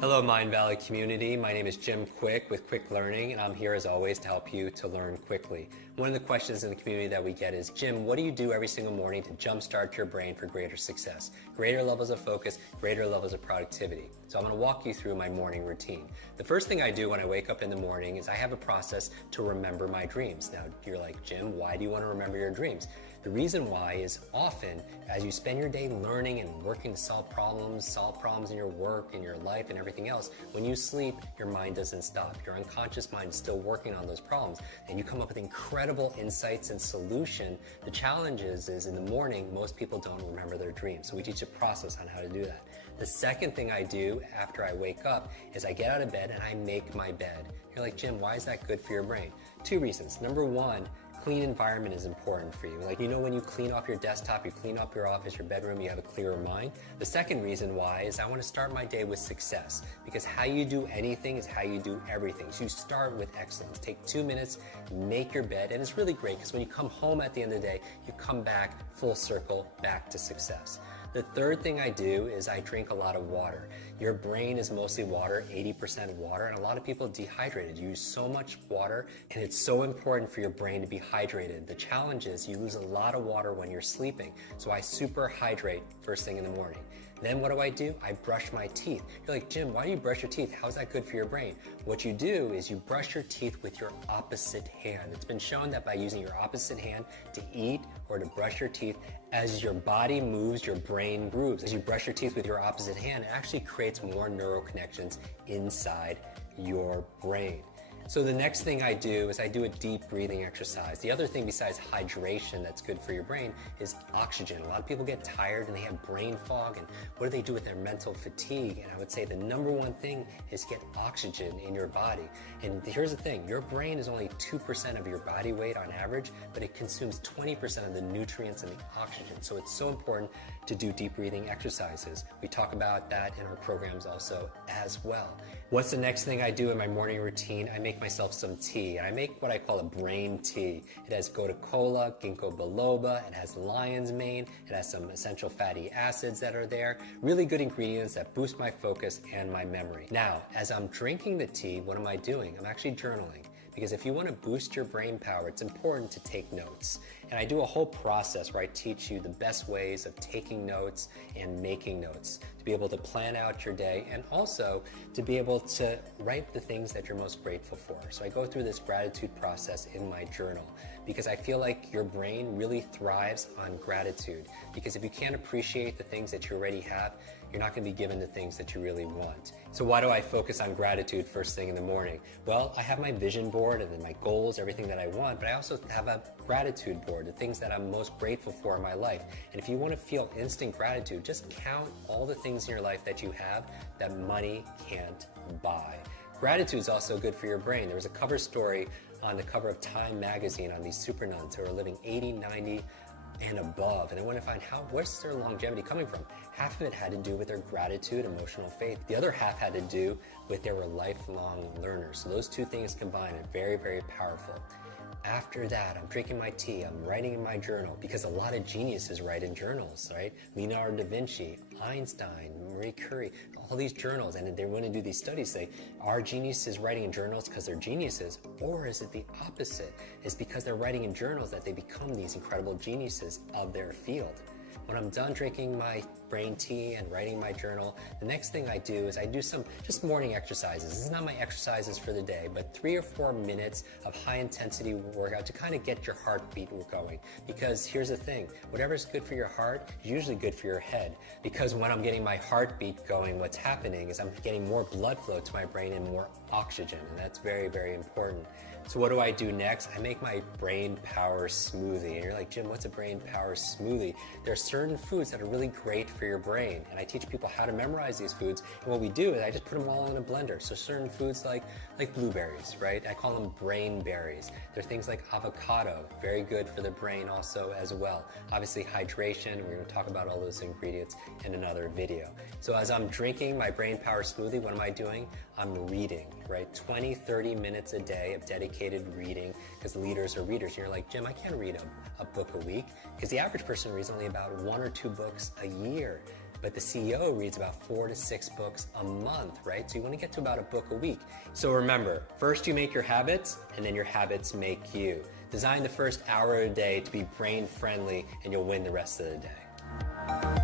Hello Mindvalley community, my name is Jim Kwik with Kwik Learning, and I'm here as always to help you to learn quickly. One of the questions in the community that we get is, Jim, what do you do every single morning to jumpstart your brain for greater success? Greater levels of focus, greater levels of productivity. So I'm going to walk you through my morning routine. The first thing I do when I wake up in the morning is I have a process to remember my dreams. Now you're like, Jim, why do you want to remember your dreams? The reason why is often as you spend your day learning and working to solve problems in your work, in your life, and everything else, when you sleep, your mind doesn't stop. Your unconscious mind is still working on those problems, and you come up with incredible insights and solution. The challenge is in the morning, most people don't remember their dreams, so we teach a process on how to do that. The second thing I do after I wake up is I get out of bed and I make my bed. You're like, Jim, why is that good for your brain? Two reasons. Number one, clean environment is important for you. Like, when you clean off your desktop, you clean up your office, your bedroom, you have a clearer mind. The second reason why is I want to start my day with success, because how you do anything is how you do everything. So you start with excellence. Take 2 minutes, make your bed, and it's really great because when you come home at the end of the day, you come back full circle back to success. The third thing I do is I drink a lot of water. Your brain is mostly water, 80% water, and a lot of people dehydrated. You use so much water, and it's so important for your brain to be hydrated. The challenge is you lose a lot of water when you're sleeping, so I super hydrate first thing in the morning. Then what do? I brush my teeth. You're like, Jim, why do you brush your teeth? How's that good for your brain? What you do is you brush your teeth with your opposite hand. It's been shown that by using your opposite hand to eat or to brush your teeth, as your body moves, your brain grooves. As you brush your teeth with your opposite hand, it actually creates more neural connections inside your brain. So the next thing I do is I do a deep breathing exercise. The other thing besides hydration that's good for your brain is oxygen. A lot of people get tired and they have brain fog, and what do they do with their mental fatigue? And I would say the number one thing is get oxygen in your body. And here's the thing, your brain is only 2% of your body weight on average, but it consumes 20% of the nutrients and the oxygen. So it's so important to do deep breathing exercises. We talk about that in our programs also as well. What's the next thing I do in my morning routine? I make myself some tea, and I make what I call a brain tea. It has gotu kola, ginkgo biloba, it has lion's mane, it has some essential fatty acids that are there, really good ingredients that boost my focus and my memory. Now, as I'm drinking the tea, what am I doing? I'm actually journaling. Because if you want to boost your brain power, it's important to take notes. And I do a whole process where I teach you the best ways of taking notes and making notes to be able to plan out your day and also to be able to write the things that you're most grateful for. So I go through this gratitude process in my journal because I feel like your brain really thrives on gratitude. Because if you can't appreciate the things that you already have, you're not going to be given the things that you really want. So why do I focus on gratitude first thing in the morning? Well, I have my vision board and then my goals, everything that I want, but I also have a gratitude board, the things that I'm most grateful for in my life. And if you want to feel instant gratitude, just count all the things in your life that you have that money can't buy. Gratitude is also good for your brain. There was a cover story on the cover of Time magazine on these super nuns who are living 80, 90, and above, and I want to find where's their longevity coming from. Half of it had to do with their gratitude, emotional faith. The other half had to do with they were lifelong learners. So those two things combined are very, very powerful. After that, I'm drinking my tea, I'm writing in my journal, because a lot of geniuses write in journals, right? Leonardo da Vinci, Einstein, Marie Curie, all these journals, and they want to do these studies, say, are geniuses writing in journals because they're geniuses, or is it the opposite? It's because they're writing in journals that they become these incredible geniuses of their field. When I'm done drinking my brain tea and writing my journal, the next thing I do is I do some just morning exercises. This is not my exercises for the day, but 3 or 4 minutes of high intensity workout to kind of get your heartbeat going. Because here's the thing, whatever's good for your heart is usually good for your head. Because when I'm getting my heartbeat going, what's happening is I'm getting more blood flow to my brain and more oxygen, and that's very, very important. So what do I do next? I make my brain power smoothie. And you're like, Jim, what's a brain power smoothie? There are certain foods that are really great for your brain, and I teach people how to memorize these foods. And what we do is I just put them all in a blender. So certain foods like blueberries, right? I call them brain berries. There are things like avocado, very good for the brain also as well. Obviously hydration, we're going to talk about all those ingredients in another video. So as I'm drinking my brain power smoothie, what am I doing? I'm reading, right? 20, 30 minutes a day of dedicated reading, because leaders are readers. And you're like, Jim, I can't read a book a week, because the average person reads only about 1 or 2 books a year. but the CEO reads about 4 to 6 books a month, right? So you want to get to about a book a week. So remember, first you make your habits, and then your habits make you. Design the first hour a day to be brain friendly, and you'll win the rest of the day.